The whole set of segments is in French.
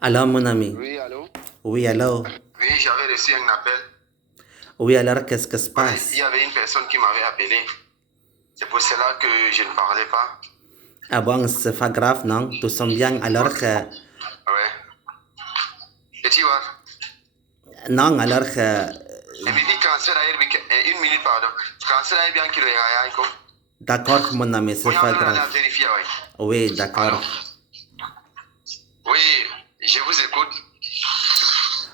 Alors, mon ami. Oui, allô? Oui, alors. Oui, j'avais reçu un appel. Oui, alors, qu'est-ce qui se Il passe? y avait une personne qui m'avait appelé. C'est pour cela que je ne parlais pas. Ah bon, c'est pas grave, non? Tout semble bien. Alors que... Ouais. Et tu vois, Non, alors que... elle me dit transfert à une minute, pardon. Transfert à bien qu'il y ait un D'accord, mon ami, c'est oui, pas on grave. a vérifié, oui. Oui, d'accord. Allô? Oui, je vous écoute.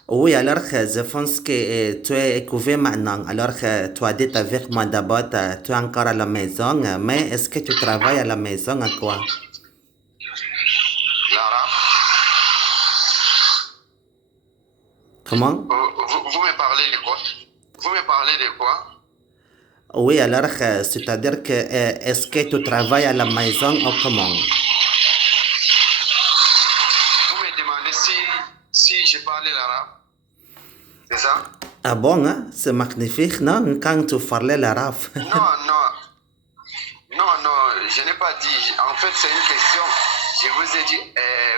Oui, alors que je pense que tu es écouvé maintenant. Alors que tu as dit avec moi d'abord, tu es encore à la maison, mais est-ce que tu travailles à la maison à quoi? Lara, Comment? vous me parlez de quoi? Vous me parlez de quoi? Oui, alors que c'est-à-dire que est-ce que tu travailles à la maison ou comment? Vous me demandez si je parle l'arabe. C'est ça? Ah bon, hein? C'est magnifique, non? Quand tu parlais l'arabe. Non, non. Non, non, je n'ai pas dit. En fait, c'est une question. Je vous ai dit,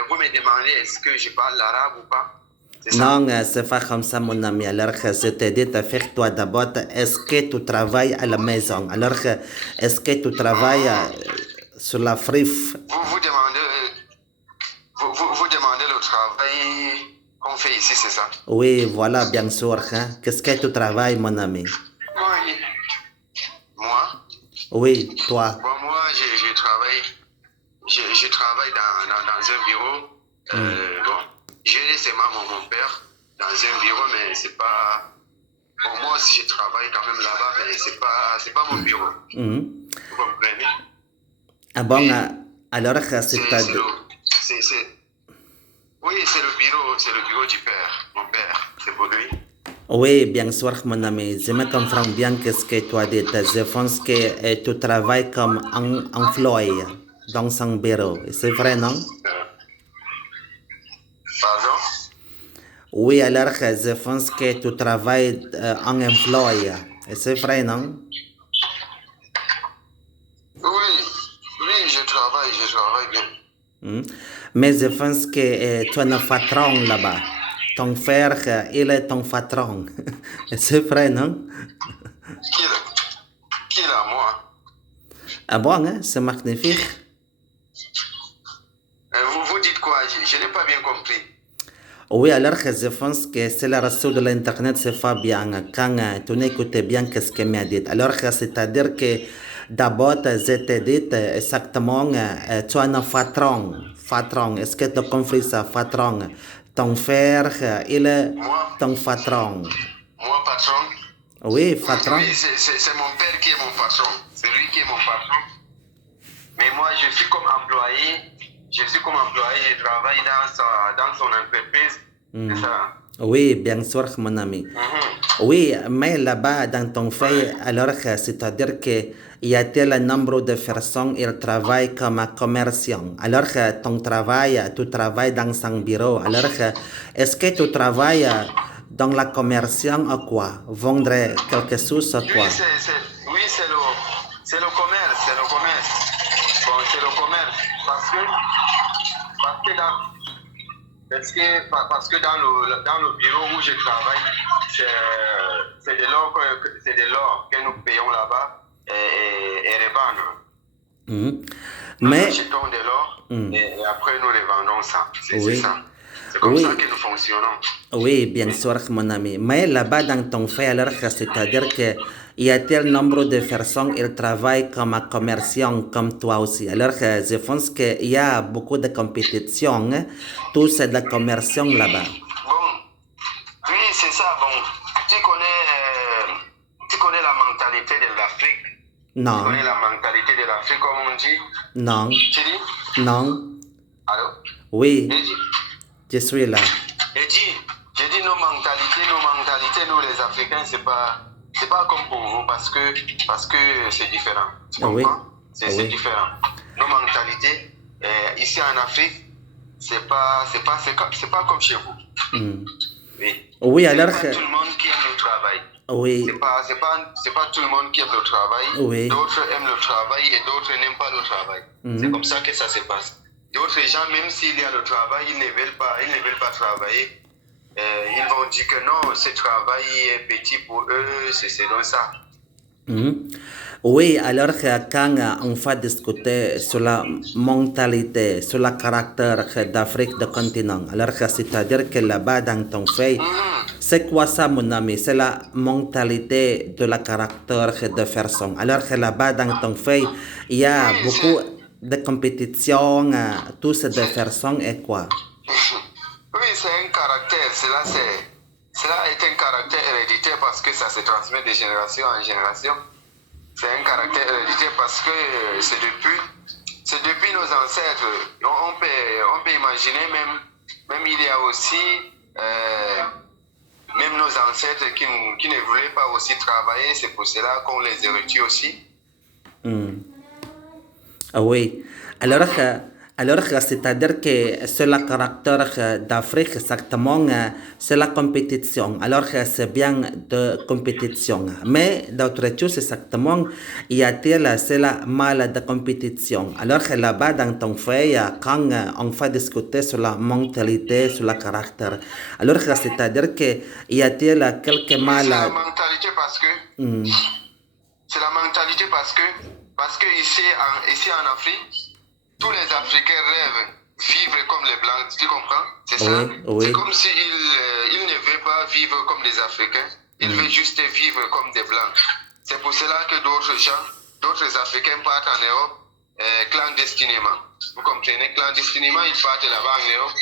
vous me demandez est-ce que je parle l'arabe ou pas? C'est ça? Non, c'est pas comme ça, mon ami. Alors que je t'ai dit de faire toi d'abord, est-ce que tu travailles à la maison? Alors que, est-ce que tu travailles sur la frif? Vous demandez, vous demandez le travail qu'on fait ici, c'est ça? Oui, voilà, bien sûr. Hein? Qu'est-ce que tu travailles, mon ami? Oui. Moi? Oui, toi. Bon, moi, je travaille, je travaille dans un bureau. Bon, j'ai laissé mon père dans un bureau, mais c'est pas. Bon, moi aussi, je travaille quand même là-bas, mais c'est pas mon bureau. Mhm. Vous comprenez? Ah bon, Oui. alors que C'est c'est... oui, c'est le bureau du père, mon père, c'est pour lui. Oui, bien sûr, mon ami. Je me comprends bien ce que tu as dit. Je pense que tu travailles comme un employé dans un bureau. C'est vrai, non? Pardon? Oui, alors que je pense que tu travailles en employé. C'est vrai, non? Oui, oui, je travaille bien. Hmm. Mais je pense que tu es un patron là-bas. Ton frère, il est ton patron. C'est vrai, non? Qui là? Qui là, moi? Ah bon, hein? C'est Qui? magnifique. Vous dites quoi? Je n'ai pas bien compris. Oui, alors que je pense que c'est la raison de l'Internet, c'est pas bien. Quand tu n'écoutes bien ce que m'a dit. Alors que c'est-à-dire que d'abord, je t'ai dit exactement, tu es un patron. Patron, est-ce que tu as compris ça? Patron. Ton frère, il est Moi, ton patron. moi, patron? Oui, Oui, oui, patron. c'est mon père qui est mon patron. C'est lui qui est mon patron. Mais moi, je suis comme employé. Je suis comme employé, je travaille dans son entreprise. C'est ça. Oui, bien sûr, mon ami. Oui, mais là-bas, dans ton pays, Ouais. alors que c'est-à-dire que y a tel nombre de personnes qui travaillent comme commerçant. Alors que ton travail, tu travailles dans un bureau. Alors que, est-ce que tu travailles dans la commerciant ou quoi? Vendre quelque chose ou Oui, quoi? oui, c'est le commerce, c'est le commerce. Bon, c'est le commerce. Parce que dans, parce que dans le bureau où je travaille, c'est de l'or que nous payons là-bas et revendre. Nous Mais, achetons de l'or et après nous revendons ça. C'est oui, ça. C'est comme ça oui. que nous fonctionnons. Oui, bien sûr, mon ami. Mais là-bas, dans ton fait, alors, c'est-à-dire que il y a tel nombre de personnes qui travaillent comme commerçants comme toi aussi. Alors, je pense qu'il y a beaucoup de compétition. Hein. Tout c'est de la commerçant là-bas. Bon, oui, c'est ça. Bon, tu connais la mentalité de l'Afrique. Tu connais Non, la mentalité de l'Afrique, comme on dit. non, Tu dis? non. Allô? Oui, J'ai dit, je suis là. j'ai dit nos mentalités, nous les Africains, c'est pas comme pour vous parce que c'est différent. Tu Oui, comprends? C'est oui. différent. Nos mentalités, ici en Afrique, c'est pas comme chez vous. Oui. Oui, C'est alors, pas tout le monde qui aime le travail. oui, C'est pas tout le monde qui aime le travail. oui. D'autres aiment le travail et d'autres n'aiment pas le travail. C'est comme ça que ça se passe. d'autres gens, même s'il y a le travail, ils ne veulent pas travailler. Ils vont dire que non, ce travail est petit pour eux, c'est donc ça. Oui, alors quand on va discuter sur la mentalité, sur le caractère d'Afrique du continent, alors c'est-à-dire que là-bas dans ton pays, c'est quoi ça mon ami? C'est la mentalité de la caractère de personne. Alors que là-bas dans ton pays, il y a beaucoup de compétition, tous ces personnes et quoi? Oui, c'est un caractère, cela est un caractère héréditaire parce que ça se transmet de génération en génération. C'est un caractère héréditaire parce que c'est depuis nos ancêtres. On peut imaginer même il y a aussi même nos ancêtres qui ne voulaient pas aussi travailler. C'est pour cela qu'on les hérite aussi. Ah oui. Alors c'est-à-dire que c'est le caractère d'Afrique, exactement, c'est la compétition. Alors c'est bien de compétition. Mais d'autres choses, exactement, il y a-t-il, c'est la mal de compétition. Alors là-bas, dans ton pays, quand on va discuter sur la mentalité, sur le caractère, alors c'est-à-dire que y a-t-il quelques mal... C'est la mentalité parce que... C'est la mentalité parce que ici en Afrique, tous les Africains rêvent vivre comme les Blancs, tu comprends? C'est ça? Oui. C'est comme s'ils ne veulent pas vivre comme des Africains, ils veulent juste vivre comme des Blancs. C'est pour cela que d'autres Africains partent en Europe clandestinement. Vous comprenez? Clandestinement, ils partent là-bas en Europe.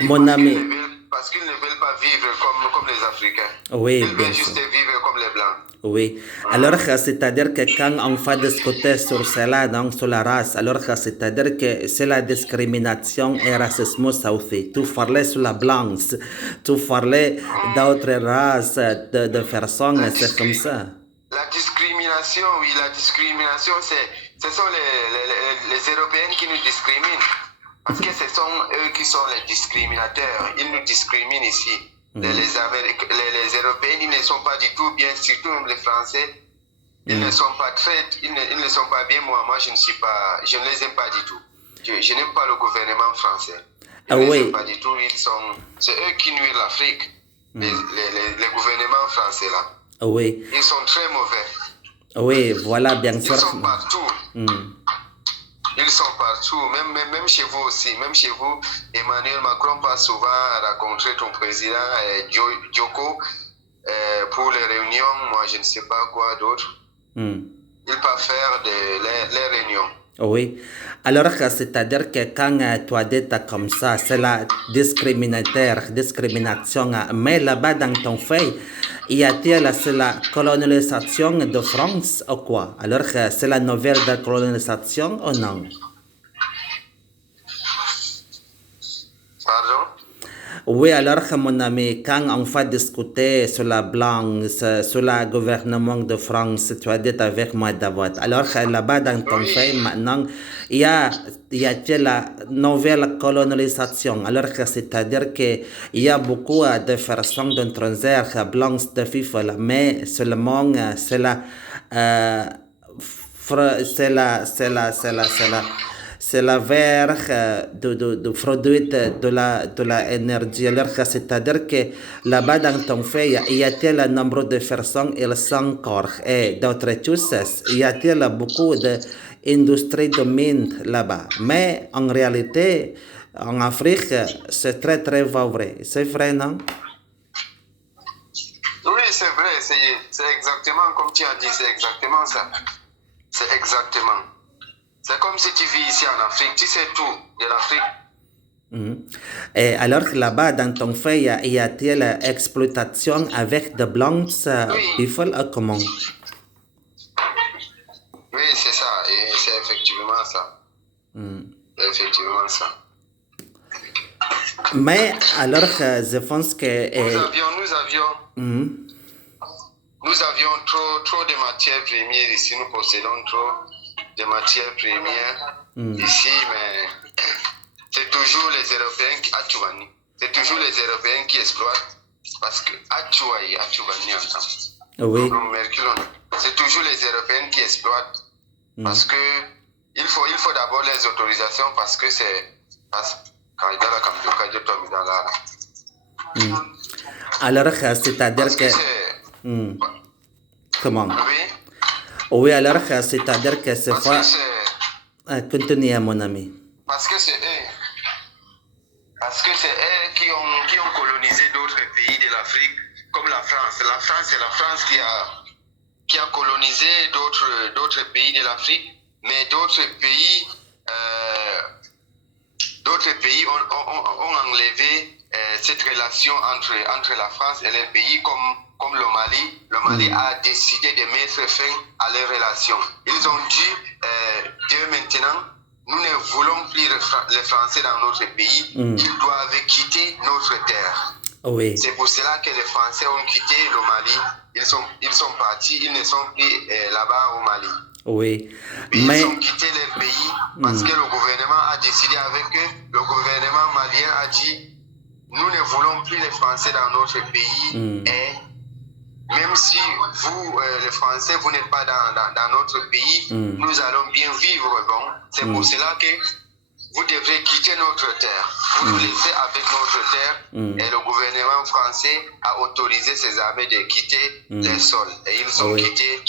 Mon ami. Parce qu'ils ne veulent pas vivre comme les Africains. Oui, ils veulent juste vivre comme les Blancs. Oui. Alors, c'est-à-dire que quand on va discuter sur cela, donc sur la race, alors c'est-à-dire que c'est la discrimination et le racisme aussi. Tu parlais sur la blanche, tu parlais d'autres races, de personnes, c'est comme ça. La discrimination, oui, ce sont les Européens qui nous discriminent. Parce que ce sont eux qui sont les discriminateurs. Ils nous discriminent ici. Les Européens, ils ne sont pas du tout bien, surtout même les Français. Ils ne sont pas bien. Moi, je ne les aime pas du tout. Je n'aime pas le gouvernement français. Je ne les aime pas du tout. C'est eux qui nuisent l'Afrique. Les gouvernements français là. Oui. Ils sont très mauvais. Oui, voilà, bien sûr. Ils sont partout. Ils sont partout, même chez vous aussi. Même chez vous, Emmanuel Macron passe souvent à rencontrer ton président Joko pour les réunions. Moi, je ne sais pas quoi d'autre. Il peut faire les réunions. Oui. Alors, c'est-à-dire que quand tu as dit comme ça, c'est la discrimination. Mais là-bas, dans ton pays, y a-t-il c'est la colonisation de France ou quoi? Alors, c'est la nouvelle de colonisation ou non? Pardon? Oui, alors mon ami, quand on va discuter sur la blanche, sur le gouvernement de France, tu as dit avec moi d'abord. Alors là-bas dans ton pays maintenant, il y a la nouvelle colonisation. Alors c'est-à-dire qu'il y a beaucoup de personnes d'étrangères blanches de FIFA, mais seulement c'est la verre de produit de la énergie. Alors, c'est-à-dire que là-bas dans ton pays, il y a-t-il un nombre de personnes, ils sont encore, et d'autres choses, il y a-t-il beaucoup d'industries de mines là-bas. Mais en réalité, en Afrique, c'est très, très vrai. C'est vrai, non? Oui, c'est vrai. C'est exactement comme tu as dit, c'est exactement ça. C'est exactement. C'est comme si tu vis ici en Afrique, tu sais tout de l'Afrique. Et alors là-bas, dans ton pays, y a-t-il exploitation avec de blancs people ou comment? Oui, c'est ça, et c'est effectivement ça. C'est effectivement ça. Mais alors, je pense que... Nous avions trop de matières premières ici, nous possédons trop de matières premières ici, mais c'est toujours les Européens qui exploitent parce que oui. C'est toujours les Européens qui exploitent parce que il faut d'abord les autorisations parce que c'est... Alors, c'est-à-dire que... Comment? Oui, Oui, alors, c'est-à-dire que c'est parce que fois... c'est... Continue, mon ami. Parce que c'est eux. Parce que c'est eux qui ont colonisé d'autres pays de l'Afrique, comme la France. C'est la France qui a colonisé d'autres pays de l'Afrique, mais d'autres pays ont enlevé cette relation entre la France et les pays comme le Mali. Le Mali a décidé de mettre fin à leurs relations. Ils ont dit, dès maintenant, nous ne voulons plus les Français dans notre pays. Ils doivent quitter notre terre. Oui. C'est pour cela que les Français ont quitté le Mali. Ils sont partis, ils ne sont plus là-bas au Mali. Oui. Mais ils ont quitté leur pays parce que le gouvernement a décidé avec eux. Le gouvernement malien a dit, nous ne voulons plus les Français dans notre pays. Et même si vous, les Français, vous n'êtes pas dans notre pays, nous allons bien vivre. Bon, c'est pour cela que vous devrez quitter notre terre. Vous nous laissez avec notre terre. Et le gouvernement français a autorisé ses armées de quitter les sols. Et ils ont quitté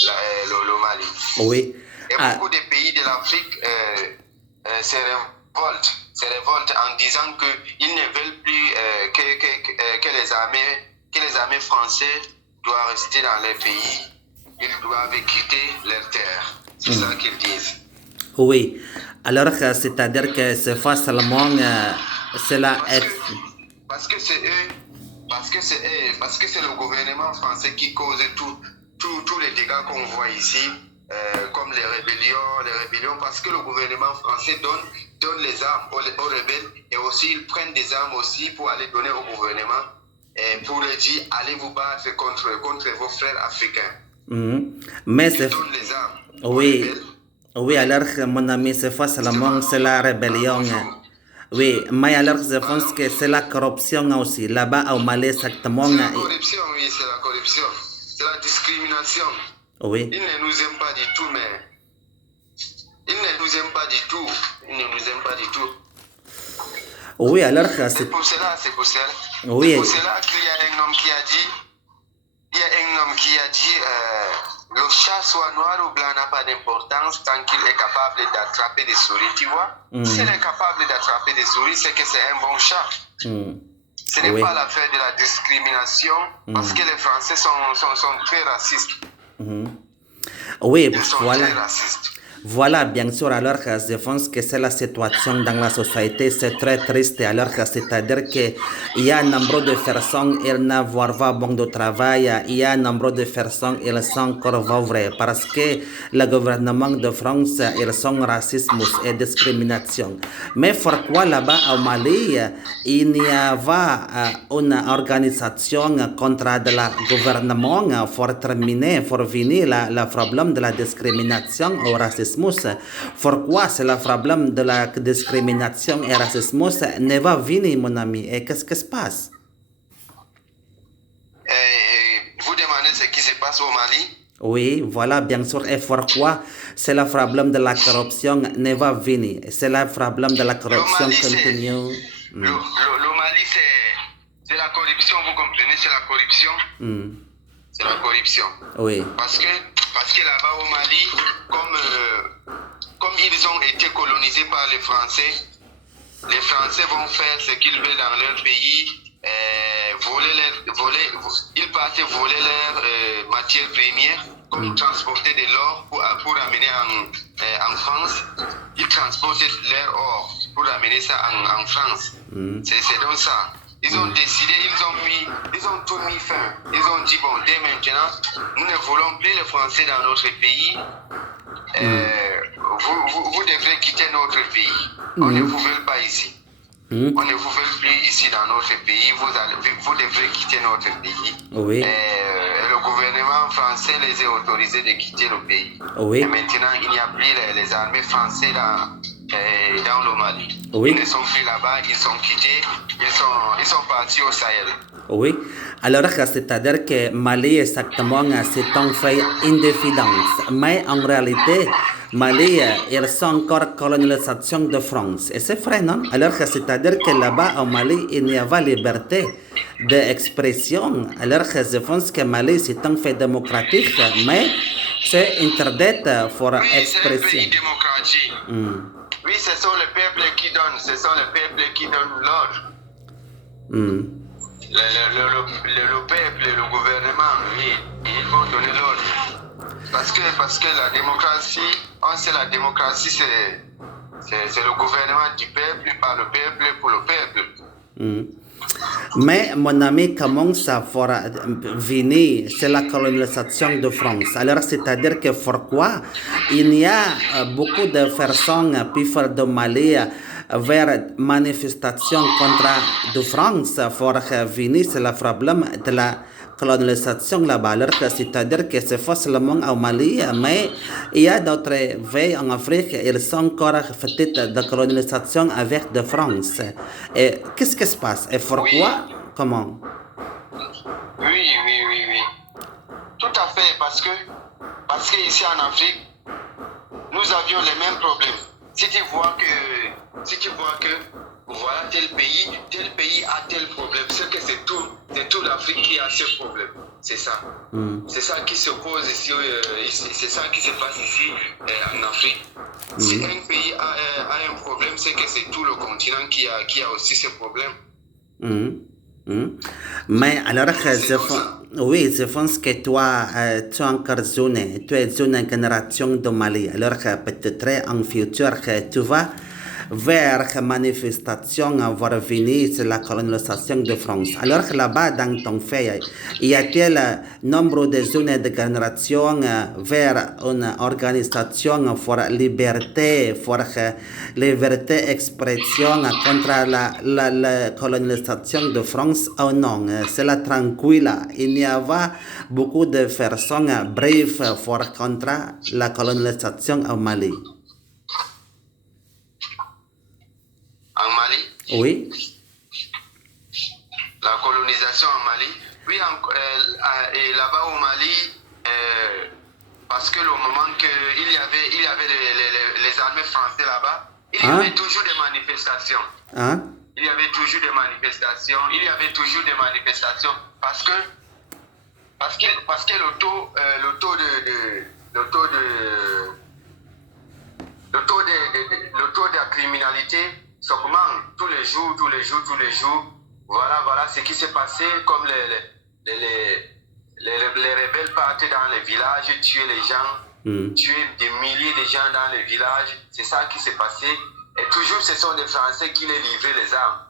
le Mali. Oui. Et beaucoup de pays de l'Afrique se révoltent en disant qu'ils ne veulent plus que les armées françaises doivent rester dans les pays. Ils doivent quitter leur terre. C'est ça qu'ils disent. Oui. Alors, c'est-à-dire que c'est fois seulement cela est... Parce que c'est eux, parce que c'est le gouvernement français qui cause tous les dégâts qu'on voit ici, comme les rébellions, parce que le gouvernement français donne les armes aux rebelles et aussi ils prennent des armes aussi pour aller donner au gouvernement et pour leur dire allez vous battre contre vos frères africains. Mais ils donnent les armes. Oui. Oui, alors mon ami, c'est fois seulement c'est la rébellion. Oui, mais alors je pense que c'est la corruption aussi. Là-bas au Mali, exactement. C'est la corruption, oui, c'est la corruption. C'est la discrimination. Oui. Ils ne nous aiment pas du tout, mais... Ils ne nous aiment pas du tout. Ils ne nous aiment pas du tout. Oui, alors c'est pour cela. Oui. C'est pour cela qu'il y a un homme qui a dit... le chat soit noir ou blanc n'a pas d'importance tant qu'il est capable d'attraper des souris, tu vois. S'il est capable d'attraper des souris, c'est que c'est un bon chat. Ce n'est pas l'affaire de la discrimination, parce que les Français sont très racistes. Oui, ils sont voilà. Très racistes. Voilà, bien sûr, alors je pense que c'est la situation dans la société, c'est très triste, alors c'est-à-dire qu'il y a un nombre de personnes qui n'ont pas bon de travail, il y a un nombre de personnes qui sont encore pauvres, parce que le gouvernement de France, ils sont racisme et discrimination. Mais pourquoi là-bas au Mali, il n'y a pas une organisation contre le gouvernement pour terminer, pour finir le problème de la discrimination au racisme? Pourquoi c'est le problème de la discrimination et racisme ne va venir, mon ami? Et qu'est-ce qui se passe? Vous demandez ce qui se passe au Mali? Oui, voilà, bien sûr. Et pourquoi c'est le problème de la corruption ne va venir? C'est le problème de la corruption continue. Le Mali, c'est la corruption, vous comprenez? C'est la corruption. C'est la corruption. Oui. Parce que là-bas au Mali, comme ils ont été colonisés par les Français vont faire ce qu'ils veulent dans leur pays, ils partent voler leurs matières premières, comme transporter de l'or pour amener en France. Ils transportent leur or pour amener ça en France. C'est donc ça. Ils ont décidé, ils ont tout mis fin. Ils ont dit, bon, dès maintenant, nous ne voulons plus les Français dans notre pays. Vous devrez quitter notre pays. On ne vous veut pas ici. On ne vous veut plus ici dans notre pays. Vous devrez quitter notre pays. Oui. Le gouvernement français les a autorisés de quitter le pays. Oui. Et maintenant, il n'y a plus les armées françaises dans le Mali. Oui. Ils ne sont plus là-bas, ils sont quittés, ils sont partis au Sahel. Oui, alors c'est-à-dire que Mali exactement c'est un fait indépendance, mais en réalité Mali ils sont encore colonisation de France et c'est vrai non? Alors c'est-à-dire que là-bas au Mali il n'y a pas liberté d'expression. Alors je pense que Mali c'est un fait démocratique, mais c'est interdit pour Oui, c'est un expression. pays démocratique. Oui, ce sont les peuples qui donnent, ce sont les peuples qui donnent l'ordre. Le peuple et le gouvernement, oui, ils vont donner l'ordre. Parce que la démocratie, on sait la démocratie, c'est le gouvernement du peuple, par le peuple, pour le peuple. Mais mon ami commence à venir, c'est la colonisation de France. Alors, c'est-à-dire que pourquoi il y a beaucoup de personnes qui font de Mali vers manifestation contre de France pour venir, c'est le problème de la colonisation là-bas. Alors, c'est-à-dire que c'est pas seulement au Mali, mais il y a d'autres pays en Afrique, ils sont encore faits de colonisation avec de France. Et qu'est-ce qui se passe? Et pourquoi? Oui. Comment? Oui. Tout à fait, parce que ici en Afrique, nous avions les mêmes problèmes. Si tu vois que voilà tel pays a tel problème, c'est que c'est tout l'Afrique qui a ce problème. C'est ça. C'est ça qui se pose ici, c'est ça qui se passe ici en Afrique. Si un pays a un problème, c'est que c'est tout le continent qui a aussi ce problème. Mais alors, oui, je pense que toi, tu es encore jeune, tu es une génération de Mali. Alors, peut-être en futur, tu vas vers manifestation voir venir sur la colonisation de France. Alors que là-bas, dans ton fait, y a-t-il nombre de jeunes de génération vers une organisation pour liberté d'expression contre la colonisation de France ou non? C'est la tranquille. Il y a beaucoup de personnes brèves contre la colonisation au Mali. En Mali? Oui. La colonisation en Mali? Oui, et là-bas au Mali, parce que le moment qu'il y avait les armées françaises là-bas, il y avait toujours des manifestations. Il y avait toujours des manifestations. Parce que le taux de la criminalité s'augmente tous les jours. Voilà ce qui s'est passé, comme les rebelles partaient dans les villages, tuer les gens, tuer des milliers de gens dans les villages. C'est ça qui s'est passé. Et toujours, ce sont des Français qui les livraient les armes.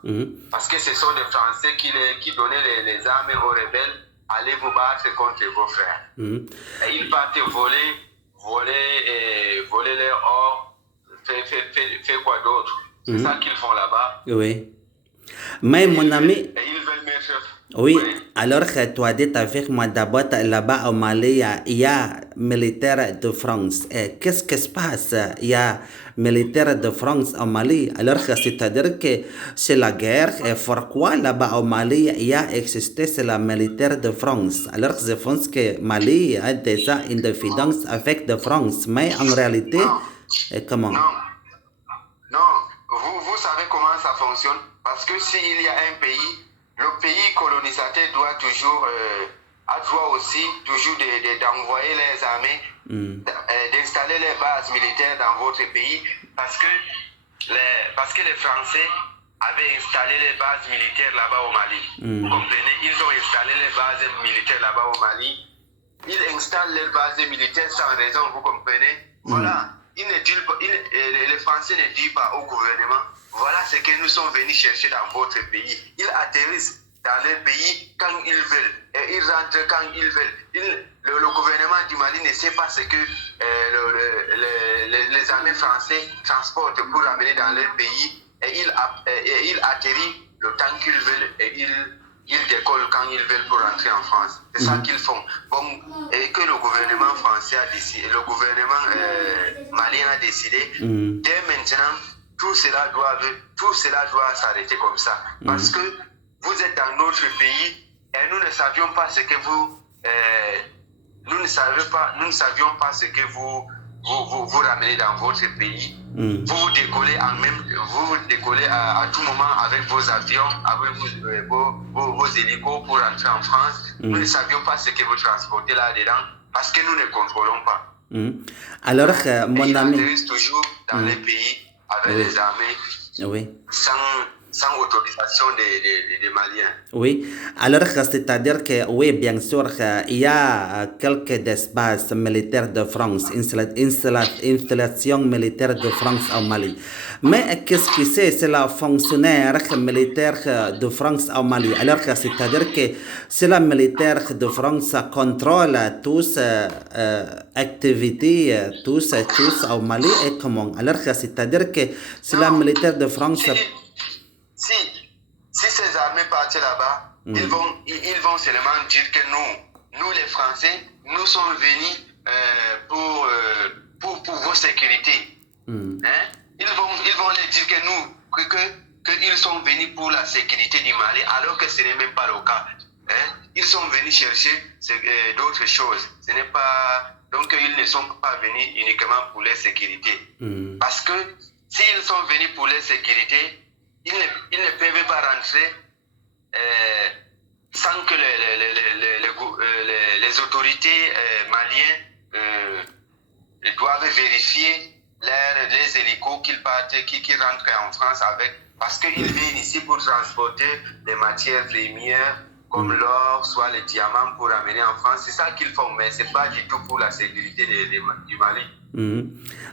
Parce que ce sont des Français qui donnaient les armes aux rebelles. Allez vous battre contre vos frères. Et ils partaient voler leur or, faire quoi d'autre. C'est ça qu'ils font là-bas. Oui. Mais mon ami... Et ils veulent mettre... Oui, alors que tu as dit avec moi d'abord là-bas au Mali, il y a militaires de France. Et qu'est-ce qui se passe? Il y a militaires de France au Mali. Alors que c'est-à-dire que c'est la guerre. Et pourquoi là-bas au Mali, il y a existé c'est la militaire de France? Alors que je pense que Mali a déjà une indépendance avec de France. Mais en réalité, comment? Non, vous savez comment ça fonctionne? Parce que s'il y a un pays, le pays colonisateur doit toujours a droit aussi toujours d'envoyer les armées, d'installer les bases militaires dans votre pays, parce que les Français avaient installé les bases militaires là-bas au Mali. Vous comprenez? Ils ont installé les bases militaires là-bas au Mali. Ils installent les bases militaires sans raison, vous comprenez? Voilà. Les Français ne disent pas au gouvernement, voilà ce que nous sommes venus chercher dans votre pays. Ils atterrissent dans leur pays quand ils veulent et ils rentrent quand ils veulent. Le gouvernement du Mali ne sait pas ce que les armées françaises transportent pour amener dans leur pays et ils atterrissent le temps qu'ils veulent et ils décollent quand ils veulent pour rentrer en France. C'est ça qu'ils font. Bon, et que le gouvernement français a décidé, le gouvernement malien a décidé, dès maintenant, tout cela doit s'arrêter comme ça. Parce que vous êtes dans notre pays, Et nous ne savions pas ce que vous... nous ne savions pas ce que vous ramenez dans votre pays. Vous décollez à tout moment avec vos avions, avec vos hélicos pour rentrer en France. Nous ne savions pas ce que vous transportez là-dedans parce que nous ne contrôlons pas. Alors, mon ami... Ils atterrissent toujours dans les pays avec les armées sans autorisation des Maliens. Oui, alors c'est-à-dire que, oui, bien sûr, il y a quelques espaces militaires de France, installation militaire de France au Mali. Mais qu'est-ce que c'est la fonctionnaire militaire de France au Mali. Alors c'est-à-dire que c'est la militaire de France contrôle toutes activités, tous au Mali et comment. Alors c'est-à-dire que c'est la militaire de France... Si ces armées partent là-bas, ils vont seulement dire que nous les Français, nous sommes venus pour vos sécurités. Hein? Ils vont les dire que ils sont venus pour la sécurité du Mali, alors que ce n'est même pas le cas. Hein? Ils sont venus chercher d'autres choses. Ce n'est pas... Donc ils ne sont pas venus uniquement pour les sécurités. Parce que s'ils sont venus pour les sécurités, ils ne peuvent pas rentrer sans que les autorités maliennes doivent vérifier les hélicos qui rentrent en France avec, parce qu'ils viennent ici pour transporter des matières premières comme l'or, soit les diamants pour amener en France. C'est ça qu'ils font, mais ce n'est pas du tout pour la sécurité du Mali.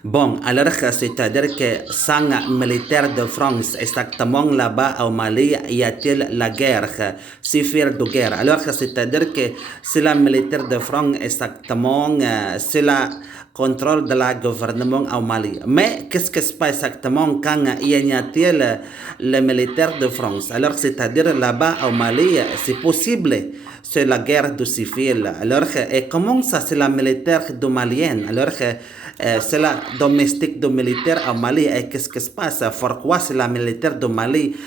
Bon, alors c'est-à-dire que sans militaire de France, exactement là-bas au Mali, y a-t-il la guerre, suffire de guerre. Alors c'est-à-dire que c'est la militaire de France, exactement, c'est la contrôle de la gouvernement au Mali. Mais qu'est-ce qui se passe exactement quand y a-t-il le militaire de France? Alors c'est-à-dire là-bas au Mali, c'est possible. C'est la guerre du civil. Alors, et comment ça, c'est la militaire du Malien? Alors, c'est la domestique du militaire au Mali. Et qu'est-ce qui se passe? Pourquoi c'est la militaire du Mali?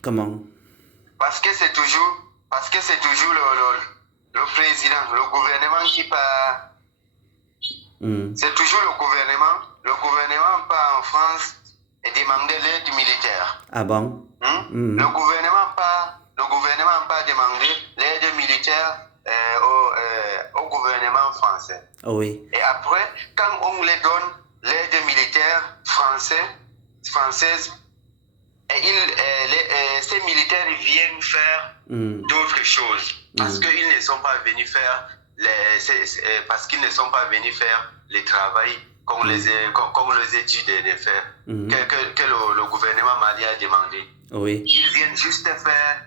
Comment? Parce que c'est toujours le président, le gouvernement qui part. C'est toujours le gouvernement. Le gouvernement part en France et demande l'aide militaire. Ah bon? Le gouvernement part demander l'aide militaire au gouvernement français. Oui. Et après, quand on les donne l'aide militaire française, ces militaires viennent faire d'autres choses. Parce qu'ils ne sont pas venus faire le travail qu'on les a dit de faire, que le gouvernement malien a demandé. Oui. Ils viennent juste faire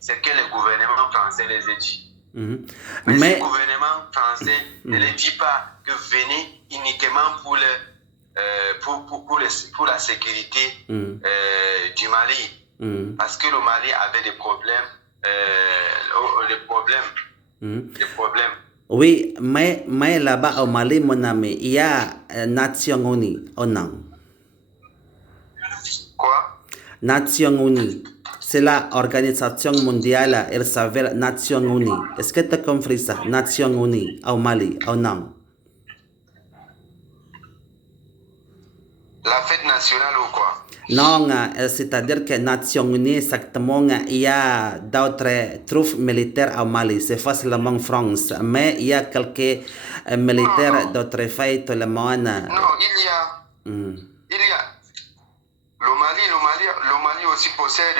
ce que le gouvernement français les a dit. Mais le gouvernement français ne les dit pas que venez uniquement pour la sécurité du Mali. Parce que le Mali avait des problèmes. Des problèmes. Oui, mais là-bas au Mali, mon ami, il y a Nations Unies, oh non? Quoi? Nations Unies. C'est l'organisation mondiale, elle s'appelle Nations Unies. Est-ce que tu as compris ça? Nations Unies, au Mali, oh non? La fête nationale ou quoi? Non, c'est-à-dire que Nations Unies, exactement, il y a d'autres troupes militaires au Mali. C'est pas seulement France, mais il y a quelques militaires d'autres pays, tout le monde. Non, il y a. Le Mali aussi possède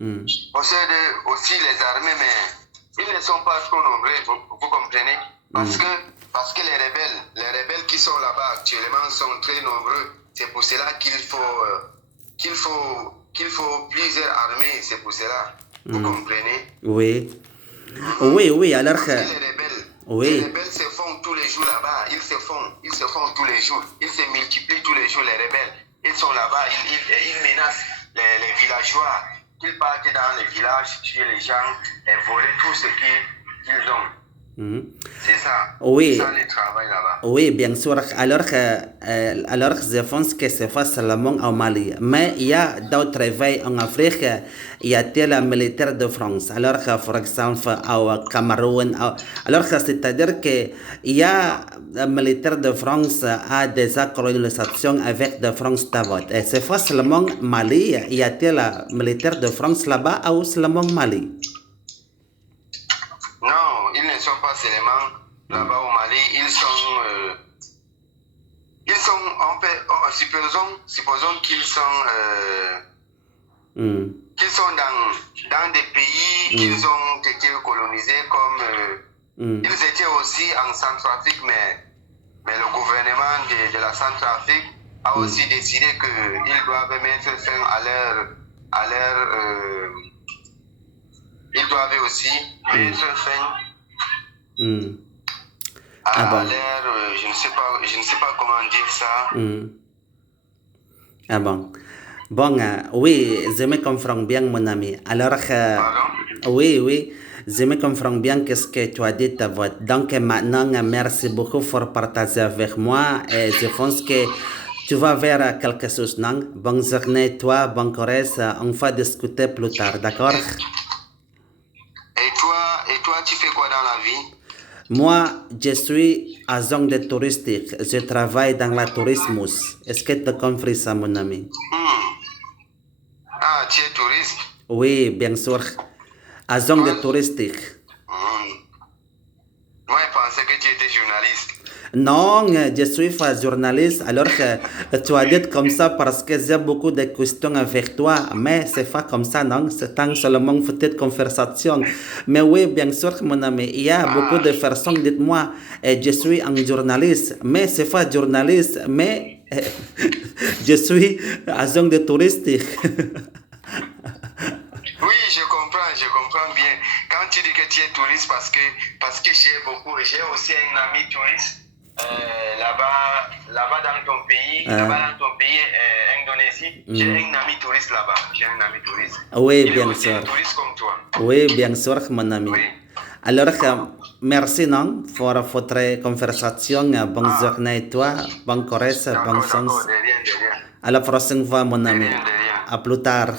aussi les armées, mais ils ne sont pas trop nombreux, vous comprenez? Parce que les rebelles qui sont là-bas actuellement sont très nombreux. C'est pour cela qu'il faut plusieurs armées, c'est pour cela. Vous comprenez? Oui. Oui, alors que... Les rebelles se font tous les jours là-bas. Ils se font tous les jours. Ils se multiplient tous les jours, les rebelles. Ils sont là-bas, ils menacent les villageois. Ils partent dans les villages, tuer les gens et voler tout ce qu'ils ont. C'est ça. Oui. C'est ça le travail là-bas. Oui, bien sûr. Alors, je pense que c'est pas seulement au Mali, mais il y a d'autres veilles en Afrique. Il y a le militaire de France. Alors, par exemple, au Cameroun. Alors, c'est-à-dire que il y a le militaire de France a des colonisation avec de France d'abord. Et c'est pas seulement Mali. Il y a le militaire de France là-bas ou seulement Mali? Non, ils ne sont pas seulement là-bas au Mali, ils sont, supposons qu'ils sont dans des pays qu'ils ont été colonisés comme, ils étaient aussi en Centrafrique, mais le gouvernement de la Centrafrique a aussi décidé qu'ils doivent mettre fin ils doivent aussi mettre fin à leur, je ne sais pas comment dire ça. Ah bon. Bon, oui, je me comprends bien, mon ami. Alors, oui, je me comprends bien ce que tu as dit. Donc, maintenant, merci beaucoup pour partager avec moi. Et je pense que tu vas vers quelque chose, non? Bonne journée, toi, bon courage. On va discuter plus tard, d'accord? Et toi, tu fais quoi dans la vie? Moi, je suis agent de touristique. Je travaille dans le tourisme. Est-ce que tu as compris ça, mon ami? Ah, tu es touriste? Oui, bien sûr. Agent de touristique. Moi, je pensais que tu étais journaliste. Non, je suis pas journaliste. Alors que tu as dit comme ça parce que j'ai beaucoup de questions avec toi. Mais c'est pas comme ça, non? C'est seulement une petite conversation. Mais oui, bien sûr, mon ami. Il y a beaucoup de personnes, dites-moi, je suis un journaliste. Mais c'est pas journaliste, mais je suis agent de touristique. Oui, je comprends bien. Quand tu dis que tu es touriste, parce que j'ai aussi un ami touriste là-bas dans ton pays, Indonésie. J'ai un ami touriste là-bas. Oui, il bien est aussi sûr. un touriste comme toi. Oui, bien sûr, mon ami. Oui. Alors, merci, non, pour votre conversation. Bonne journée, toi. Bon courage, bon sens. De rien. À la prochaine fois, mon ami. De rien. À plus tard.